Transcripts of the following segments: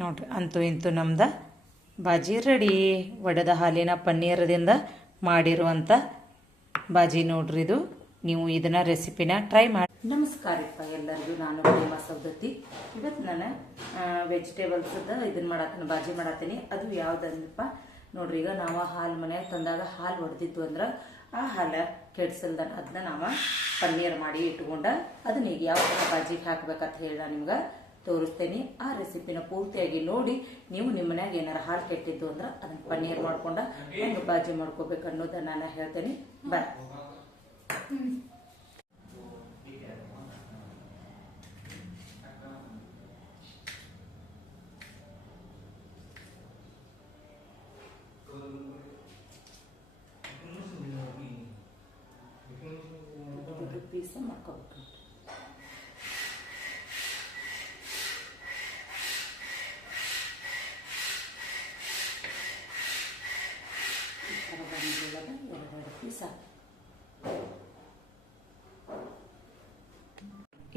ನೋಡ್ರಿ, ಅಂತೂ ಇಂತೂ ನಮ್ದು ಬಾಜಿ ರೆಡಿ. ಒಡೆದ ಹಾಲಿನ ಪನ್ನೀರದಿಂದ ಮಾಡಿರುವಂಥ ಬಾಜಿ ನೋಡ್ರಿ ಇದು. ನೀವು ಇದನ್ನ ರೆಸಿಪಿನ ಟ್ರೈ ಮಾಡಿ. ನಮಸ್ಕಾರಪ್ಪ ಎಲ್ಲರಿಗೂ. ನಾನು ಪ್ರೇಮ ಸೌದತ್ತಿ ಇವತ್ತು ನಾನು ವೆಜಿಟೇಬಲ್ಸ್ ಇದನ್ನ ಮಾಡತ್ತೀನಿ ಬಾಜಿ ಮಾಡತ್ತೀನಿ ಅದು ಯಾವ್ದಂದ್ರಪ್ಪ ನೋಡ್ರಿ, ಈಗ ನಾವು ಹಾಲು ಮನ್ಯಾಗ ತಂದಾಗ ಹಾಲು ಹೊಡೆದಿತ್ತು ಅಂದ್ರೆ ಆ ಹಾಲು ಕೆಡ್ಸಲ್ದ ಅದನ್ನ ನಾವು ಪನ್ನೀರ್ ಮಾಡಿ ಇಟ್ಕೊಂಡ ಅದನ್ನ ಈಗ ಯಾವ ಥರ ಬಾಜಿಗೆ ಹಾಕ್ಬೇಕಂತ ಹೇಳ ನಿಮ್ಗೆ. ತೋರಿಸ್ತೇನೆ. ಆ ರೆಸಿಪಿನ ಪೂರ್ತಿಯಾಗಿ ನೋಡಿ ನೀವು ನಿಮ್ಮ ಮನ್ಯಾಗ ಏನಾರ ಹಾಲು ಕೆಟ್ಟಿದ್ದು ಅಂದ್ರೆ ಅದನ್ನ ಪನ್ನೀರ್ ಮಾಡ್ಕೊಂಡ ಹೆಂಗೆ ಬಾಜಿ ಮಾಡ್ಕೋಬೇಕು ಅನ್ನೋದನ್ನ ನಾನು ಹೇಳ್ತೇನೆ. ಬರ ಪೀಸ ಮಾಡ್ಕೋಬೇಕು ಈ ಥರ ಬಂದಿಲ್ಲದ ಎರಡೆರಡು ಪೀಸ್ ಹಾಕಿ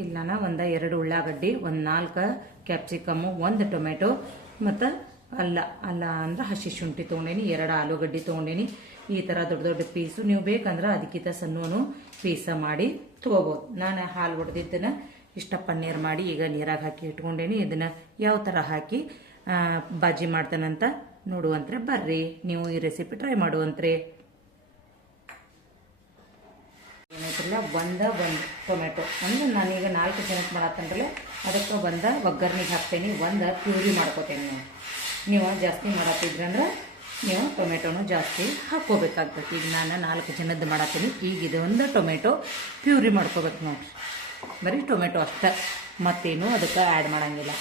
ಇಲ್ಲಿ ಒಂದ ಎರಡು ಉಳ್ಳಾಗಡ್ಡಿ, ಒಂದು ನಾಲ್ಕು ಕ್ಯಾಪ್ಸಿಕಮ್ ಒಂದು ಟೊಮೆಟೊ ಮತ್ತು ಅಲ್ಲ ಅಲ್ಲ ಅಂದ್ರೆ ಹಸಿ ಶುಂಠಿ ತೊಗೊಂಡೇನಿ, ಎರಡು ಆಲೂಗಡ್ಡಿ ತೊಗೊಂಡೇನಿ. ಈ ಥರ ದೊಡ್ಡ ದೊಡ್ಡ ಪೀಸು ನೀವು ಬೇಕಂದ್ರೆ ಅದಕ್ಕಿಂತ ಸಣ್ಣನು ಪೀಸ ಮಾಡಿ ತೊಗೋಬೋದು. ನಾನು ಹಾಲು ಹೊಡೆದಿದ್ದನ್ನ ಇಷ್ಟ ಪನ್ನೀರ್ ಮಾಡಿ ಈಗ ನೀರಾಗ ಹಾಕಿ ಇಟ್ಕೊಂಡೇನಿ. ಇದನ್ನ ಯಾವ ಥರ ಹಾಕಿ ಬಾಜಿ ಮಾಡ್ತಾನಂತ ನೋಡುವಂತ್ರೆ ಬರ್ರಿ. ನೀವು ಈ ರೆಸಿಪಿ ಟ್ರೈ ಮಾಡುವಂತ್ರಿ. ಏನೈತಿಲ್ಲ ಒಂದ ಒಂದು ಟೊಮೆಟೊ. ಅಂದ್ರೆ ನಾನೀಗ ನಾಲ್ಕು ಜನಕ್ಕೆ ಮಾಡತ್ತಂದ್ರಲ್ಲ ಅದಕ್ಕೆ ಬಂದ ಒಗ್ಗರ್ಣಿಗೆ ಹಾಕ್ತೇನೆ, ಒಂದು ಪ್ಯೂರಿ ಮಾಡ್ಕೋತೇನೆ ನೀವು. ನೀವು ಜಾಸ್ತಿ ಮಾಡತ್ತಿದ್ರಂದ್ರೆ ನೀವು ಟೊಮೆಟೊನು ಜಾಸ್ತಿ ಹಾಕ್ಕೋಬೇಕಾಗ್ತೈತಿ. ಈಗ ನಾನು ನಾಲ್ಕು ಜನದ್ದು ಮಾಡತ್ತೀನಿ, ಈಗ ಇದು ಒಂದು ಟೊಮೆಟೊ ಪ್ಯೂರಿ ಮಾಡ್ಕೋಬೇಕು ನೋಡಿ ಬರೀ ಟೊಮೆಟೊ ಅಷ್ಟೇ, ಮತ್ತೇನು ಅದಕ್ಕೆ ಆ್ಯಡ್ ಮಾಡಂಗಿಲ್ಲ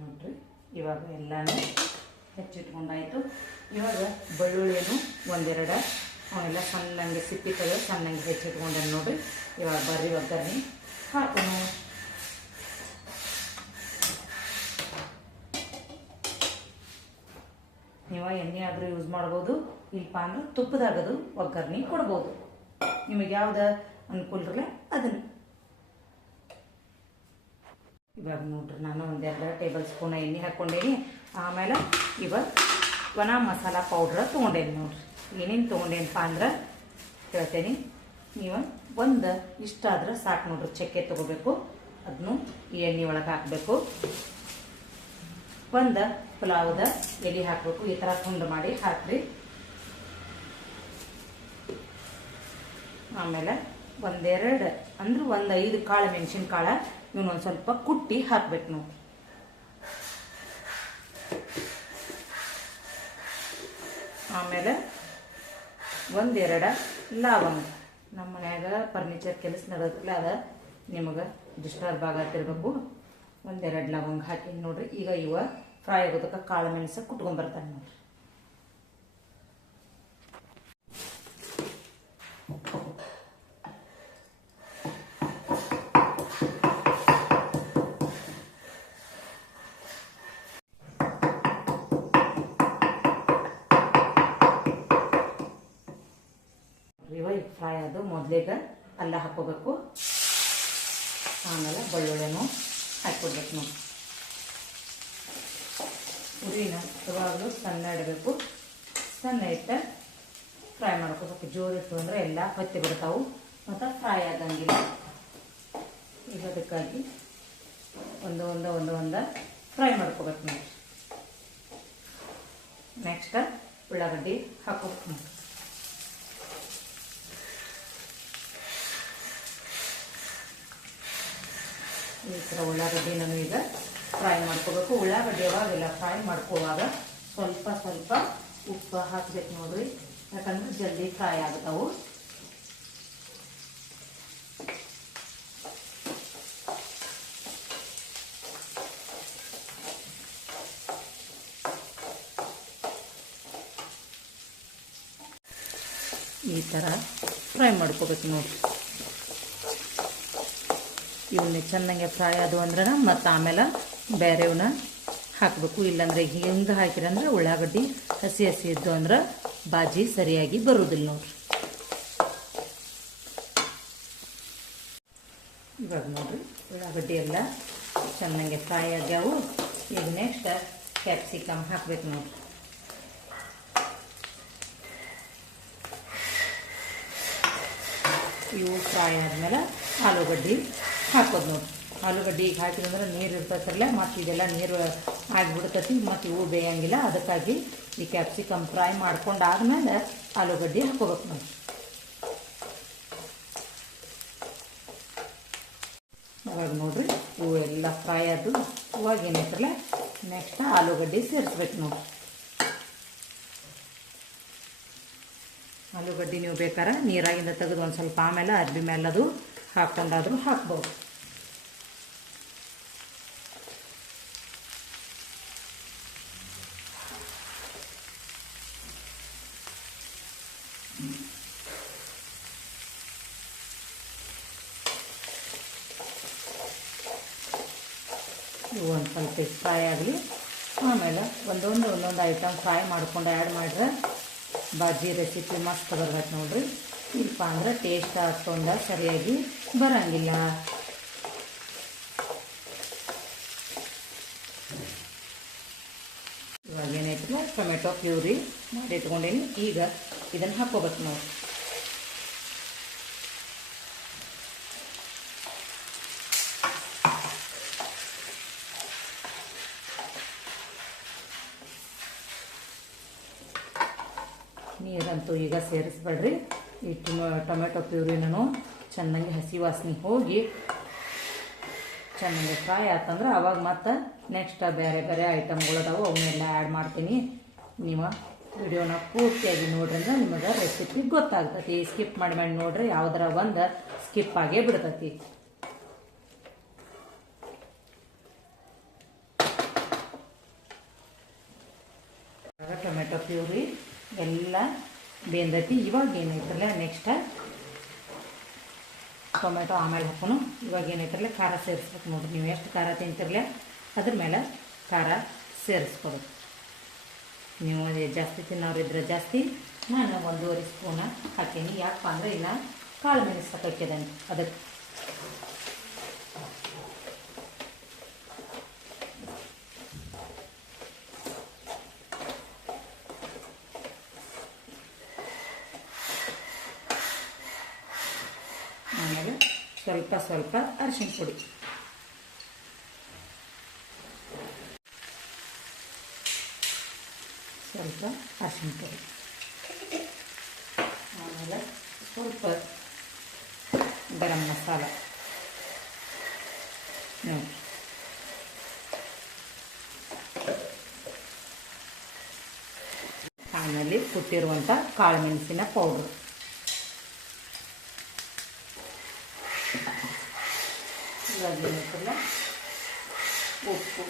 ನೋಡ್ರಿ ಇವಾಗ ಎಲ್ಲಾನು ಹೆಚ್ಚಿಟ್ಕೊಂಡಾಯ್ತು ಇವಾಗ ಬೆಳ್ಳುಳ್ಳಿಯನ್ನು ಒಂದೆರಡು ಅವನ್ನೆಲ್ಲ ಸಣ್ಣಂಗೆ ಸಿಪ್ಪಿ ಸಣ್ಣಂಗೆ ಹೆಚ್ಚಿಟ್ಕೊಂಡೆ ನೋಡ್ರಿ. ಇವಾಗ ಬರ್ರಿ ಒಗ್ಗರಣೆ ಹಾಕೋಣ. ನೀವು ಎಣ್ಣೆ ಆದರೂ ಯೂಸ್ ಮಾಡ್ಬೋದು ಇಲ್ಲಪ್ಪ ಅಂದ್ರೆ ತುಪ್ಪದಾಗದು ಒಗ್ಗರಣೆ ಕೊಡ್ಬೋದು. ನಿಮಗೆ ಯಾವ್ದು ಅನುಕೂಲ ಅದನ್ನ. ಇವಾಗ ನೋಡ್ರಿ, ನಾನು ಒಂದೆರಡು ಟೇಬಲ್ ಸ್ಪೂನ್ ಎಣ್ಣೆ ಹಾಕೊಂಡೇನಿ. ಆಮೇಲೆ ಇವಾಗ ಒಣ ಮಸಾಲ ಪೌಡ್ರ್ ತೊಗೊಂಡೇನಿ ನೋಡ್ರಿ. ಏನೇನು ತೊಗೊಂಡೇನಪ್ಪ ಅಂದ್ರೆ ಹೇಳ್ತೇನೆ ನೀವು ಒಂದು ಇಷ್ಟಾದ್ರೆ ಸಾಕು ನೋಡ್ರಿ, ಚಕ್ಕೆ ತೊಗೋಬೇಕು ಅದನ್ನು ಈ ಎಣ್ಣೆ ಒಳಗೆ ಹಾಕಬೇಕು. ಒಂದು ಪಲಾವ್ದ ಎಲೆ ಹಾಕಬೇಕು, ಈ ಥರ ತುಂಡು ಮಾಡಿ ಹಾಕ್ರಿ. ಆಮೇಲೆ ಒಂದೆರಡು, ಅಂದ್ರೆ ಒಂದು ಐದು ಕಾಳು ಮೆಣಸಿನ ಕಾಳು ಇವನ್ನೊಂದು ಸ್ವಲ್ಪ ಕುಟ್ಟಿ ಹಾಕ್ಬೇಕು ನಾವು. ಆಮೇಲೆ ಒಂದೆರಡು ಲವಂಗ ನಮ್ಮ ಮನ್ಯಾಗ ಫರ್ನಿಚರ್ ಕೆಲಸ ನಡೆದಿಲ್ಲ ಅದ. ನಿಮಗೆ ಡಿಸ್ಟರ್ಬ್ ಆಗತ್ತಿರ್ಬೇಕು ಒಂದೆರಡು ಲವಂಗ ಹಾಕಿ ನೋಡ್ರಿ. ಈಗ ಇವ ಫ್ರೈ ಆಗೋದಕ್ಕೆ ಕಾಳು ಮೆಣಸು ಕುಟ್ಕೊಂಡ್ಬರ್ತಾನೆ ನೋಡ್ರಿ ಇವ ಈಗ ಫ್ರೈ ಅದು ಮೊದಲಿಗೆ ಅಲ್ಲ ಹಾಕೋಬೇಕು ಆಮೇಲೆ ಬೆಳ್ಳುಳ್ಳಿನೂ ಹಾಕ್ಕೊಡ್ಬೇಕು ನೋಡಿ. ಉರಿನ ಯಾವಾಗಲೂ ಸಣ್ಣ ಇಡಬೇಕು. ಸಣ್ಣ ಇಟ್ಟು ಫ್ರೈ ಮಾಡ್ಕೋಬೇಕು. ಜೋರು ಇತ್ತು ಅಂದರೆ ಎಲ್ಲ ಹೊತ್ತಿ ಬಿಡ್ತಾವು. ಮತ್ತು ಫ್ರೈ ಆಗಂಗಿಲ್ಲ ಈಗ ಅದಕ್ಕಾಗಿ ಒಂದು ಒಂದು ಒಂದು ಒಂದು ಫ್ರೈ ಮಾಡ್ಕೋಬೇಕು ನೋಡಿ. ನೆಕ್ಸ್ಟ್ ಉಳ್ಳಾಗಡ್ಡಿ ಹಾಕೋಬೇಕು ಈ ಥರ ಉಳ್ಳಾಗಡ್ಡಿ ನಾನು ಈಗ ಫ್ರೈ ಮಾಡ್ಕೋಬೇಕು. ಉಳ್ಳಾಗಡ್ಡಿ ಯಾವಾಗೆಲ್ಲ ಫ್ರೈ ಮಾಡ್ಕೋವಾಗ ಸ್ವಲ್ಪ ಸ್ವಲ್ಪ ಉಪ್ಪು ಹಾಕ್ಬೇಕು ನೋಡ್ರಿ. ಯಾಕಂದ್ರೆ ಜಲ್ದಿ ಫ್ರೈ ಆಗ್ತಾವು. ಈ ಥರ ಫ್ರೈ ಮಾಡ್ಕೋಬೇಕು ನೋಡ್ರಿ. ಇವನ್ನ ಚೆನ್ನಾಗೆ ಫ್ರೈ ಆದವು ಅಂದ್ರೆ ಮತ್ತು ಆಮೇಲೆ ಬೇರೆವನ್ನ ಹಾಕಬೇಕು. ಇಲ್ಲಾಂದ್ರೆ ಹಿಂಗೆ ಹಾಕಿರಂದ್ರೆ ಉಳ್ಳಾಗಡ್ಡಿ ಹಸಿ ಹಸಿ ಇದ್ದು ಅಂದ್ರೆ ಬಾಜಿ ಸರಿಯಾಗಿ ಬರುವುದಿಲ್ಲ ನೋಡ್ರಿ. ಇವಾಗ ನೋಡ್ರಿ ಉಳ್ಳಾಗಡ್ಡಿ ಎಲ್ಲ ಚೆನ್ನಾಗೆ ಫ್ರೈ ಆಗ್ಯಾವು. ಈಗ ನೆಕ್ಸ್ಟ್ ಕ್ಯಾಪ್ಸಿಕಮ್ ಹಾಕ್ಬೇಕು ನೋಡ್ರಿ. ಇವು ಫ್ರೈ ಆದಮೇಲೆ ಆಲೂಗಡ್ಡೆ ಹಾಕೋದು ನೋಡಿ. ಆಲೂಗಡ್ಡೆ ಈಗ ಹಾಕಿದಂದ್ರೆ ನೀರು ಇರ್ತೈತಲ್ಲ, ಮತ್ತು ಇದೆಲ್ಲ ನೀರು ಆಗಿಬಿಡ್ತೈತಿ. ಮತ್ತು ಇವು ಬೇಯಂಗಿಲ್ಲ. ಅದಕ್ಕಾಗಿ ಈ ಕ್ಯಾಪ್ಸಿಕಮ್ ಫ್ರೈ ಮಾಡ್ಕೊಂಡು ಆದ್ಮೇಲೆ ಆಲೂಗಡ್ಡೆ ಹಾಕೋಬೇಕು ನೋಡಿ. ಅವಾಗ ನೋಡ್ರಿ ಇವು ಎಲ್ಲ ಫ್ರೈ ಆದು ಇವಾಗ ಏನೈತಲ್ಲ ನೆಕ್ಸ್ಟ್ ಆಲೂಗಡ್ಡೆ ಸೇರಿಸ್ಬೇಕು ನಾವು ಆಲೂಗಡ್ಡೆ ನೀವು ಬೇಕಾರೆ ನೀರಾಗಿಂದ ತೆಗೆದು ಒಂದು ಸ್ವಲ್ಪ ಆಮೇಲೆ ಅರ್ಬಿ ಮೇಲೆ ಅದು ಹಾಕ್ಕೊಂಡಾದ್ರೂ ಹಾಕ್ಬೋದು. ಒಂದು ಸ್ವಲ್ಪ ಫ್ರೈ ಆಗಲಿ, ಆಮೇಲೆ ಒಂದೊಂದು ಒಂದೊಂದು ಐಟಮ್ ಫ್ರೈ ಮಾಡ್ಕೊಂಡು ಆ್ಯಡ್ ಮಾಡಿದ್ರೆ ಬಾಜಿ ರೆಸಿಪಿ ಮಸ್ತ್ ಬರ್ತೈತೆ ನೋಡಿರಿ. ಇಲ್ಲಪ್ಪ ಅಂದ್ರೆ ಟೇಸ್ಟ್ ಹಾಕ್ಕೊಂಡ ಸರಿಯಾಗಿ ಬರಂಗಿಲ್ಲ. ಇವಾಗ ಏನಾಯ್ತು ಟೊಮೆಟೊ ಪ್ಯೂರಿ ಮಾಡಿ ಇಟ್ಕೊಂಡೇನಿ. ಈಗ ಇದನ್ನು ಹಾಕೋಬೇಕು ನಾವು. ನೀರಂತೂ ಈಗ ಸೇರಿಸ್ಬೇಡ್ರಿ. ಈ ಟೊಮೆಟೊ ಪ್ಯೂರಿನೂ ಚೆನ್ನಾಗಿ ಹಸಿ ವಾಸನೆ ಹೋಗಿ ಚೆನ್ನಾಗಿ ಫ್ರೈ ಆತಂದ್ರೆ ಅವಾಗ ಮತ್ತೆ ನೆಕ್ಸ್ಟ್ ಬೇರೆ ಬೇರೆ ಐಟಮ್ಗಳು ಅದಾವೆ, ಅವನ್ನೆಲ್ಲ ಆ್ಯಡ್ ಮಾಡ್ತೀನಿ. ನೀವು ವಿಡಿಯೋನ ಪೂರ್ತಿಯಾಗಿ ನೋಡ್ರಿ ಅಂದ್ರೆ ನಿಮಗೆ ರೆಸಿಪಿ ಗೊತ್ತಾಗ್ತತಿ. ಸ್ಕಿಪ್ ಮಾಡಿ ಮಾಡಿ ನೋಡ್ರಿ, ಯಾವ್ದಾರ ಒಂದು ಸ್ಕಿಪ್ ಆಗೇ ಬಿಡ್ತೈತಿ. ಟೊಮೆಟೊ ಪ್ಯೂರಿ, ಎಲ್ಲ ಬೇಂದೈತಿ. ಇವಾಗ ಏನೈತಲ್ಲ ನೆಕ್ಸ್ಟ್ ಟೊಮೆಟೊ ಆಮೇಲೆ ಹಾಕೋನು. ಇವಾಗ ಏನೈತ್ರಲ್ಲ ಖಾರ ಸೇರಿಸ್ಬೇಕು ನೋಡಿರಿ ನೀವು. ಎಷ್ಟು ಖಾರ ತಿಂತಿರಲ್ಲ, ಅದ್ರ ಮೇಲೆ ಖಾರ ಸೇರಿಸ್ಕೊಬೇಕು. ನೀವು ಜಾಸ್ತಿ ತಿನ್ನೋರಿದ್ರೆ ಜಾಸ್ತಿ ನಾನು ಒಂದೂವರೆ ಸ್ಪೂನ ಹಾಕೀನಿ. ಯಾಕಪ್ಪ ಅಂದರೆ ಇಲ್ಲ, ಕಾಳು ಮೆಣಸು ಹಾಕಿದೆ ಅದಕ್ಕೆ ಆಮೇಲೆ ಸ್ವಲ್ಪ ಅರಿಶಿನ ಪುಡಿ. ಸ್ವಲ್ಪ ಅರಿಶಿನ ಪುಡಿ. ಆಮೇಲೆ ಸ್ವಲ್ಪ ಗರಂ ಮಸಾಲ. ನೋಡಿ ಆಮೇಲೆ ಕುಟ್ಟಿರುವಂಥ ಕಾಳು ಮೆಣಸಿನ ಪೌಡ್ರು ಏನೈತಲ್ಲ ಉಪ್ಪು.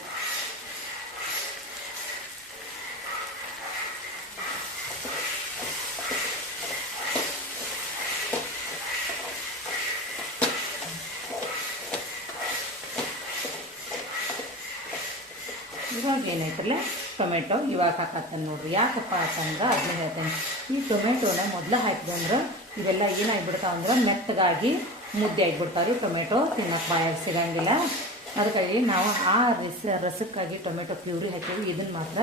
ಇವಾಗ ಏನೈತಲ್ಲ ಟೊಮೆಟೊ. ಇವಾಗ ಹಾಕತ್ತೇನೆ ನೋಡ್ರಿ. ಯಾಕಪ್ಪ ಅಂತಂದ್ರೆ ಅದನ್ನ ಹೇಳ್ತೇನೆ. ಈ ಟೊಮೆಟೊನ ಮೊದಲು ಹಾಕಿದಂದ್ರೆ ಇವೆಲ್ಲ ಏನಾಗಿಬಿಡ್ತಾವಂದ್ರೆ ಮೆತ್ತಗಾಗಿ ಮುದ್ದೆ ಆಗಿಬಿಡ್ತಾವ್ರಿ ಟೊಮೆಟೊ ತಿನ್ನೋಕೆ ಬಾಯಾಗ ಸಿಗಂಗಿಲ್ಲ. ಅದಕ್ಕಾಗಿ ನಾವು ಆ ರಸ, ರಸಕ್ಕಾಗಿ ಟೊಮೆಟೊ ಪ್ಯೂರಿ ಹಾಕೀವಿ ಇದನ್ನು ಮಾತ್ರ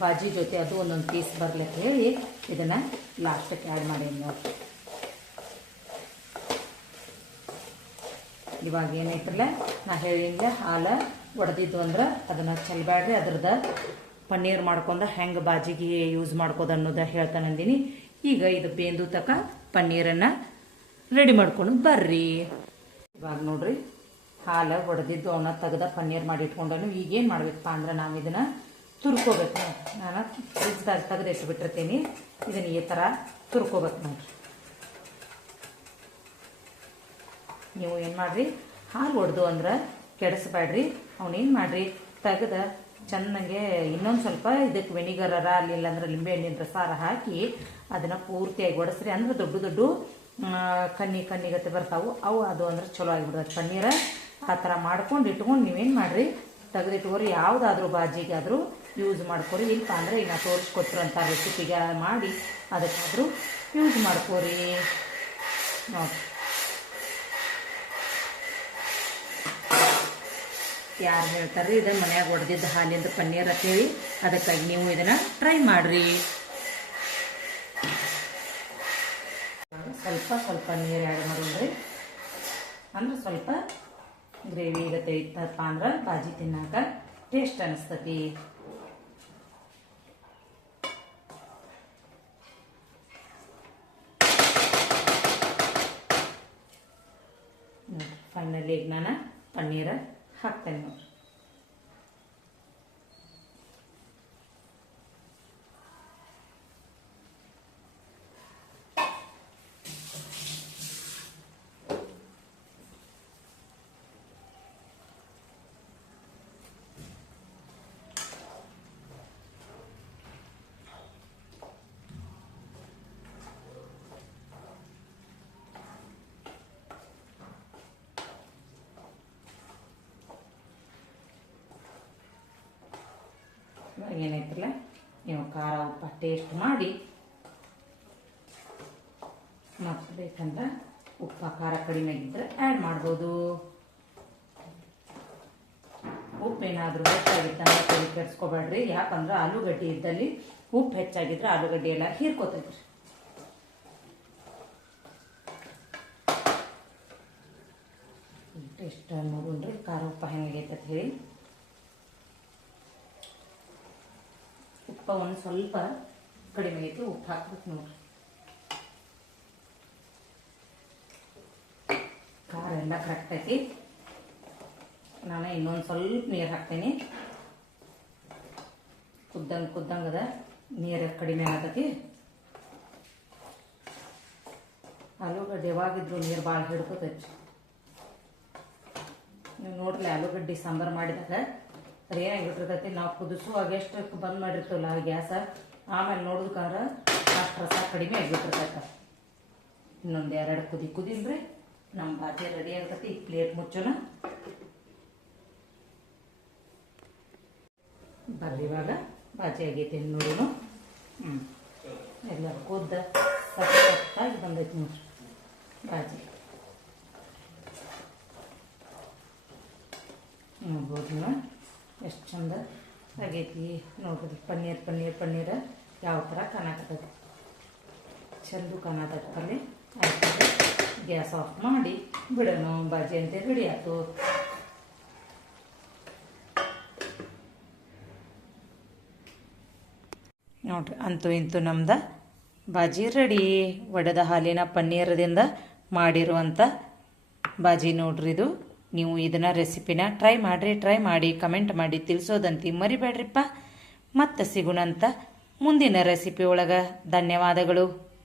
ಬಾಜಿ ಜೊತೆ ಅದು ಒಂದೊಂದು ಪೀಸ್ ಬರ್ಲಿಕ್ಕೆ ಹೇಳಿ ಇದನ್ನು ಲಾಸ್ಟಕ್ಕೆ ಆ್ಯಡ್ ಮಾಡೀನಿ ನೋಡಿ ಇವಾಗ ಏನೈತ್ರಲ್ಲ ನಾ ಹೇಳಿಲ್ಲ ಹಾಲು ಒಡೆದಿದ್ದು ಅಂದ್ರೆ ಅದನ್ನು ಚೆಲ್ಬೇಡ್ರಿ ಅದ್ರದ್ದು ಪನ್ನೀರ್ ಮಾಡ್ಕೊಂಡು ಹೆಂಗೆ ಬಾಜಿಗೆ ಯೂಸ್ ಮಾಡ್ಕೋದು ಅನ್ನೋದ ಹೇಳ್ತಾನಂದಿನಿ ಈಗ ಇದು ಬೇಂದು ತಕ ಪನ್ನೀರನ್ನು ರೆಡಿ ಮಾಡ್ಕೊಂಡು ಬರ್ರಿ. ಇವಾಗ ನೋಡ್ರಿ, ಹಾಲು ಒಡೆದಿದ್ದು ಅವನ್ನ ತೆಗೆದ ಪನ್ನೀರ್ ಮಾಡಿ ಇಟ್ಕೊಂಡನು. ಈಗೇನು ಮಾಡ್ಬೇಕಪ್ಪ ಅಂದ್ರೆ ನಾವು ಇದನ್ನು ತುರ್ಕೋಬೇಕು. ನಾನು ಫ್ರಿಜ್ದಾಗ ತೆಗೆದು ಇಟ್ಬಿಟ್ಟಿರ್ತೀನಿ. ಇದನ್ನು ಈ ಥರ ತುರ್ಕೋಬೇಕು ನೋಡ್ರಿ. ನೀವು ಏನು ಮಾಡಿರಿ, ಹಾಲು ಒಡೆದು ಅಂದ್ರೆ ಕೆಡಿಸ್ಬೇಡ್ರಿ. ಅವನೇನು ಮಾಡ್ರಿ, ತೆಗೆದ ಚೆನ್ನಾಗೆ ಇನ್ನೊಂದು ಸ್ವಲ್ಪ ಇದಕ್ಕೆ ವೆನಿಗರ ಅಲ್ಲಿಲ್ಲ ಅಂದ್ರೆ ಲಿಂಬೆ ಹಣ್ಣಿನ ರಸಾರ ಹಾಕಿ ಅದನ್ನು ಪೂರ್ತಿಯಾಗಿ ಒಡಿಸ್ರಿ. ಅಂದ್ರೆ ದೊಡ್ಡ ದೊಡ್ಡ ಆ, ಕನ್ನಿ ಕನ್ನಿಗತ್ತೆ ಬರ್ತಾವು. ಅವು ಅದು ಅಂದ್ರೆ ಚಲೋ ಆಗಿಬಿಡ್ತದೆ ಪನ್ನೀರ ಆ ಥರ ಮಾಡ್ಕೊಂಡು ಇಟ್ಕೊಂಡು ನೀವೇನು ಮಾಡ್ರಿ? ತೆಗೆದಿಟ್ಕೋರಿ. ಯಾವುದಾದ್ರೂ ಬಾಜಿಗಾದರೂ ಯೂಸ್ ಮಾಡ್ಕೊರಿ. ಇಲ್ಲಪ್ಪ ಅಂದರೆ ಈಗ ತೋರಿಸ್ಕೊಟ್ರಂಥ ರೆಸಿಪಿಗೆ ಮಾಡಿ ಅದಕ್ಕಾದರೂ ಯೂಸ್ ಮಾಡ್ಕೋರಿ. ನೋಡಿ ಯಾರು ಹೇಳ್ತಾರೆ ಇದು ಮನ್ಯಾಗ ಹೊಡೆದಿದ್ದ ಹಾಲಿಂದ ಪನ್ನೀರ್ ಅಂತೇಳಿ ಅದಕ್ಕಾಗಿ ನೀವು ಇದನ್ನ ಟ್ರೈ ಮಾಡ್ರಿ. ಸ್ವಲ್ಪ ಸ್ವಲ್ಪ ನೀರು ಆ್ಯಡ್ ಮಾಡೋದ್ರಿ ಅಂದ್ರೆ ಸ್ವಲ್ಪ ಗ್ರೇವಿ ಗತೆ ಇತ್ತಪ್ಪ ಅಂದ್ರೆ ಬಾಜಿ ತಿನ್ನಾಕ ಟೇಸ್ಟ್ ಅನಿಸ್ತತಿ. ಫೈನಲಿ ಈಗ ನಾನು ಪನ್ನೀರ ಹಾಕ್ತೇನೆ ನೋಡ್ರಿ. ಇವಾಗ ಏನೈತಿಲ್ಲ ನೀವು ಖಾರ ಉಪ್ಪ ಟೇಸ್ಟ್ ಮಾಡಿ. ಮತ್ತೆ ಬೇಕಂದ್ರೆ ಉಪ್ಪ ಖಾರ ಕಡಿಮೆ ಆಗಿದ್ರೆ ಆ್ಯಡ್ ಮಾಡ್ಬೋದು. ಉಪ್ಪೇನಾದರೂ ಹೆಚ್ಚಾಗಿತ್ತಂದ್ರೆ ತಲೆ ಕೆಡಿಸ್ಕೊಬೇಡ್ರಿ. ಯಾಕಂದ್ರೆ ಆಲೂಗಡ್ಡೆ ಇದ್ದಲ್ಲಿ ಉಪ್ಪು ಹೆಚ್ಚಾಗಿದ್ರೆ ಆಲೂಗಡ್ಡೆ ಎಲ್ಲ ಹೀರ್ಕೋತೈತ್ರಿ ಟೇಸ್ಟ್ ನೋಡ್ರಿ ಖಾರ ಉಪ್ಪ ಹೆಂಗಾಗೈತೆ ಅಂತ ಹೇಳಿ. ಒಂದು ಸ್ವಲ್ಪ ಕಡಿಮೆ ಐತಿ ಉಪ್ಪು ಹಾಕ್ಬೇಕು ನೋಡ್ರಿ. ಖಾರ ಎಲ್ಲ ಕರೆಕ್ಟ್ ಐತಿ ನಾನು ಇನ್ನೊಂದು ಸ್ವಲ್ಪ ನೀರು ಹಾಕ್ತೀನಿ. ಕುದ್ದಂಗೆ ಕುದ್ದಂಗೆ ಅದ. ನೀರು ಕಡಿಮೆ ಆಗತೈತಿ ಆಲೂಗಡ್ಡೆ ಯಾವಾಗಿದ್ರು ನೀರು ಭಾಳ ಹಿಡ್ಕೊತೈತಿ. ನೀವು ನೋಡ್ರಿ ಆಲೂಗಡ್ಡೆ ಸಾಂಬಾರು ಮಾಡಿದಾಗ ಅದು ಏನಾಗಿಬಿಟ್ಟಿರ್ತೈತಿ ನಾವು ಕುದಿಸುವಾಗ ಎಷ್ಟು ಬಂದ್ ಮಾಡಿರ್ತೀವಲ್ಲ, ಆ ಗ್ಯಾಸ? ಆಮೇಲೆ ನೋಡಿದ್ಕಾರ ಅಷ್ಟು ರಸ ಕಡಿಮೆ ಆಗಿಬಿಟ್ಟಿರ್ತೈತೆ ಇನ್ನೊಂದು ಎರಡು ಕುದಿ ಕುದಿಲ್ರಿ ನಮ್ಮ ಬಾಜಿ ರೆಡಿ ಆಗ್ತೈತಿ, ಈ ಪ್ಲೇಟ್ ಮುಚ್ಚೋಣ. ಬರ್ರಿ ಇವಾಗ, ಬಾಜಿ ಆಗೈತಿ ನೋಡೋಣ ಹ್ಞೂ ಎಲ್ಲ ಕುದ್ದ ಸತ್ತಾಗಿ ಬಂದೈತಿ ನೋಡ್ರಿ, ಬಾಜಿ. ನೋಡ್ಬೋದು ಎಷ್ಟು ಚಂದ ಆಗೈತಿ ನೋಡ್ರಿ ಪನ್ನೀರ್ ಪನ್ನೀರ್ ಪನ್ನೀರ್ ಯಾವ ಥರ ಕಾಣಕತ್ತದ ಚಂದ ಕಾಣತೈತಿ ಪಲ್ಯ ಆಯ್ತು ಗ್ಯಾಸ್ ಆಫ್ ಮಾಡಿ ಬಿಡೋಣ, ಬಾಜಿ ಅಂತ ರೆಡಿ ಆಯ್ತು ನೋಡ್ರಿ, ಅಂತೂ ಇಂತೂ ನಮ್ದ ಬಾಜಿ ರೆಡಿ. ಒಡೆದ ಹಾಲಿನ ಪನ್ನೀರದಿಂದ ಮಾಡಿರುವಂಥ ಬಾಜಿ ನೋಡ್ರಿ ಇದು. ನೀವು ಇದನ್ನ ರೆಸಿಪಿನ ಟ್ರೈ ಮಾಡಿರಿ, ಟ್ರೈ ಮಾಡಿ, ಕಮೆಂಟ್ ಮಾಡಿ ತಿಳಿಸೋದಂತಿ ಮರಿಬೇಡ್ರಿಪ್ಪ. ಮತ್ತೆ ಸಿಗುಣಂತ ಮುಂದಿನ ರೆಸಿಪಿ ಒಳಗೆ. ಧನ್ಯವಾದಗಳು.